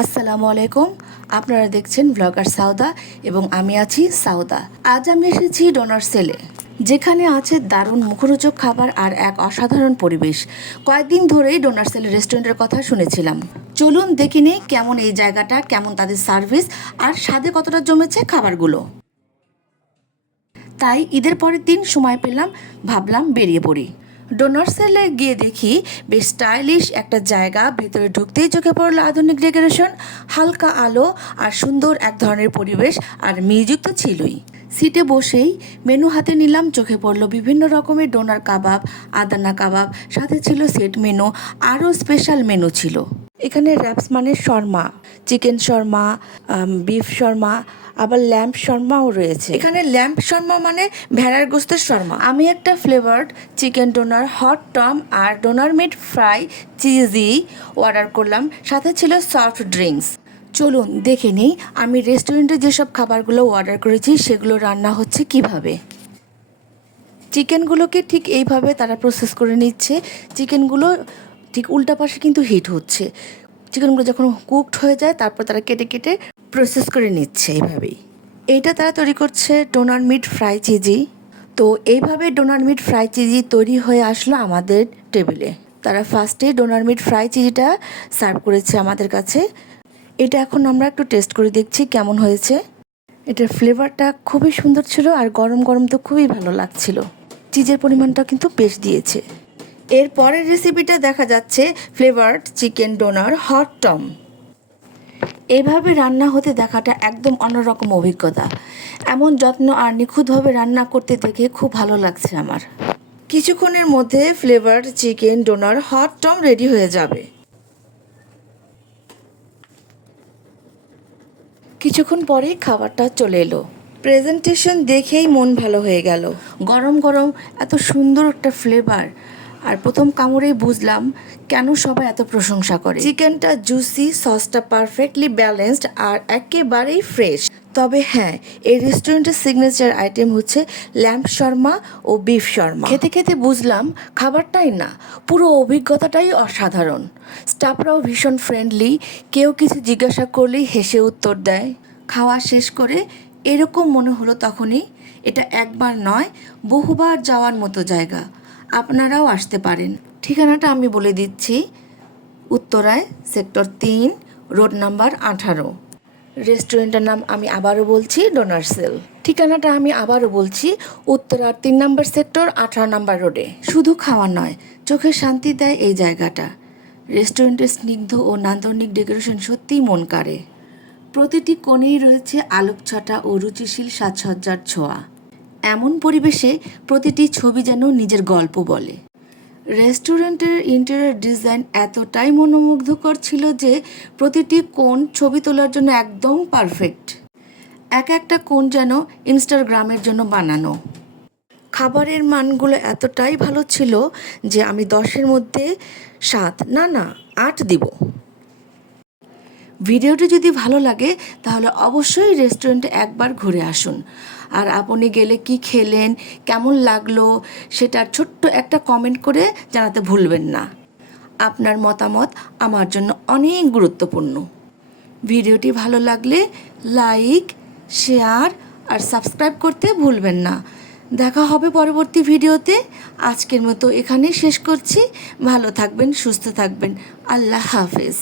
আসসালামু আলাইকুম। আপনারা দেখছেন ব্লগার সাউদা এবং আমি আছি সাউদা। আজ আমি এসেছি ডোনার সেলে, যেখানে আছে দারুণ মুখরোচক খাবার আর এক অসাধারণ পরিবেশ। কয়েকদিন ধরেই ডোনার সেল রেস্টুরেন্টের কথা শুনেছিলাম। চলুন দেখে নিই কেমন এই জায়গাটা, কেমন তাদের সার্ভিস আর স্বাদে কতটা জমেছে খাবারগুলো। তাই ঈদের পরের দিন সময় পেলাম, ভাবলাম বেরিয়ে পড়ি। ডোনার সেলে গিয়ে দেখি বেশ স্টাইলিশ একটা জায়গা। ভেতরে ঢুকতেই চোখে পড়লো আধুনিক ডেকোরেশন, হালকা আলো আর সুন্দর এক ধরনের পরিবেশ, আর মিউজিক তো ছিলই। সিটে বসেই মেনু হাতে নিলাম, চোখে পড়লো বিভিন্ন রকমের ডোনার কাবাব, আদানা কাবাব, সাথে ছিল সেট মেনু, আরও স্পেশাল মেনু ছিল। এখানে র্যাপস মানে শর্মা, চিকেন শর্মা, বিফ শর্মা, আবার ল্যাম্প শর্মাও রয়েছে। এখানে ল্যাম্প শর্মা মানে ভেড়ার গোস্তের শর্মা। আমি একটা ফ্লেভার্ড চিকেন ডোনার, হট টম আর doner meat fry cheesy order করলাম, সাথে ছিল সফট ড্রিঙ্কস। চলুন দেখে নিই আমি রেস্টুরেন্টে যেসব খাবারগুলো অর্ডার করেছি সেগুলো রান্না হচ্ছে কিভাবে। চিকেনগুলোকে ঠিক এইভাবে তারা প্রসেস করে নিচ্ছে। চিকেনগুলো ঠিক উল্টা পাশে কিন্তু হিট হচ্ছে। চিকেনগুলো যখন কুকড হয়ে যায় তারপর তারা কেটে কেটে প্রসেস করে নিচ্ছে এইভাবেই। এইটা তারা তৈরি করছে ডোনার মিট ফ্রাই চিজি। তো এইভাবে ডোনার মিট ফ্রাই চিজি তৈরি হয়ে আসলো আমাদের টেবিলে। তারা ফার্স্টে ডোনার মিট ফ্রাই চিজিটা সার্ভ করেছে আমাদের কাছে। এটা এখন আমরা একটু টেস্ট করে দেখছি কেমন হয়েছে। এটার ফ্লেভারটা খুবই সুন্দর ছিল আর গরম গরম তো খুবই ভালো লাগছিল। চিজের পরিমাণটা কিন্তু বেশ দিয়েছে। এর পরের রেসিপিটা দেখা যাচ্ছে flavoured chicken doner hot Tom. এভাবে রান্না হতে দেখাটা একদম অন্যরকম অভিজ্ঞতা। এমন যত্ন আর নিখুঁতভাবে রান্না করতে দেখে খুব ভালো লাগছে আমার। কিছুক্ষণের মধ্যে flavoured chicken doner hot Tom ready হয়ে যাবে। কিছুক্ষণ পরেই খাবারটা চলে এলো। প্রেজেন্টেশন দেখেই মন ভালো হয়ে গেল। গরম গরম এত সুন্দর একটা ফ্লেভার, আর প্রথম কামড়েই বুঝলাম কেন সবাই এত প্রশংসা করে। চিকেনটা জুসি, সসটা পারফেক্টলি ব্যালেন্সড আর একেবারেই ফ্রেশ। তবে হ্যাঁ, এই রেস্টুরেন্টের সিগনেচার আইটেম হচ্ছে ল্যাম্প শর্মা ও বিফ শর্মা। খেতে খেতে বুঝলাম খাবারটাই না, পুরো অভিজ্ঞতাটাই অসাধারণ। স্টাফরাও ভীষণ ফ্রেন্ডলি, কেউ কিছু জিজ্ঞাসা করলেই হেসে উত্তর দেয়। খাওয়া শেষ করে এরকম মনে হলো তখনই এটা একবার নয় বহুবার যাওয়ার মতো জায়গা। আপনারাও আসতে পারেন। ঠিকানাটা আমি বলে দিচ্ছি, উত্তরায় সেক্টর 3, রোড নাম্বার 18। রেস্টুরেন্টের নাম আমি আবারও বলছি, ডোনার সেল। ঠিকানাটা আমি আবারও বলছি, উত্তরার 3 নম্বর সেক্টর, 18 নম্বর রোডে। শুধু খাওয়া নয়, চোখে শান্তি দেয় এই জায়গাটা। রেস্টুরেন্টের স্নিগ্ধ ও নান্দনিক ডেকোরেশন সত্যিই মন কাড়ে। প্রতিটি কোণেই রয়েছে আলোকছটা ও রুচিশীল সাজসজ্জার ছোঁয়া। এমন পরিবেশে প্রতিটি ছবি যেন নিজের গল্প বলে। রেস্টুরেন্টের ইন্টেরিয়র ডিজাইন এতটাই মনোমুগ্ধকর ছিল যে প্রতিটি কোণ ছবি তোলার জন্য একদম পারফেক্ট। এক একটা কোণ যেন ইনস্টাগ্রামের জন্য বানানো। খাবারের মানগুলো এতটাই ভালো ছিল যে আমি 10-এর মধ্যে 7 না 8 দিব। ভিডিওটি যদি ভালো লাগে তাহলে অবশ্যই রেস্টুরেন্টে একবার ঘুরে আসুন। আর আপনি গেলে কি খেলেন, কেমন লাগলো সেটার ছোট্ট একটা কমেন্ট করে জানাতে ভুলবেন না। আপনার মতামত আমার জন্য অনেক গুরুত্বপূর্ণ। ভিডিওটি ভালো লাগলে লাইক, শেয়ার আর সাবস্ক্রাইব করতে ভুলবেন না। দেখা হবে পরবর্তী ভিডিওতে। আজকের মতো এখানেই শেষ করছি। ভালো থাকবেন, সুস্থ থাকবেন। আল্লাহ হাফেজ।